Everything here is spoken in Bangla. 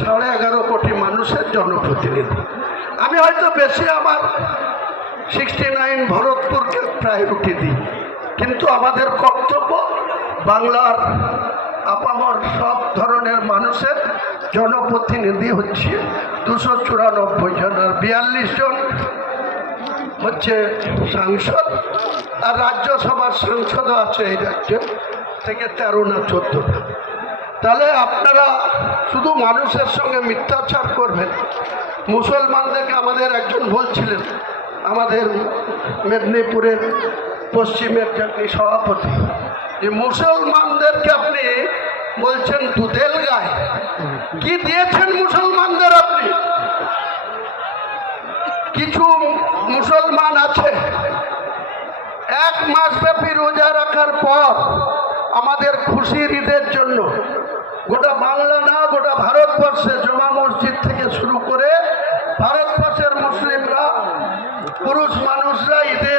11.5 কোটি মানুষের জনপ্রতিনিধি। আমি হয়তো বেশি আমার 69 ভরতপুরকে প্রায়োরিটি দিই, কিন্তু আমাদের কর্তব্য বাংলার আপামর সব ধরনের মানুষের জনপ্রতিনিধি হচ্ছে 294 জন, আর 42 জন হচ্ছে সাংসদ, আর রাজ্যসভার সাংসদও আছে এই রাজ্যে থেকে 13 না 14টা। তাহলে আপনারা শুধু মানুষের সঙ্গে মিথ্যাচার করবেন। মুসলমানদেরকে আমাদের একজন বলছিলেন, আমাদের মেদিনীপুরের পশ্চিমের যিনি সভাপতি, যে মুসলমানদেরকে আপনি বলছেন দুধেল গায়। কি দিয়েছেন মুসলমানদের আপনি? কিছু মুসলমান আছে 1 মাস ব্যাপী রোজা রাখার পর আমাদের খুশির ঈদের জন্য গোটা বাংলা না গোটা ভারতবর্ষে জমা মসজিদ থেকে শুরু করে ভারতবর্ষের মুসলিমরা পুরুষ মানুষরা ঈদে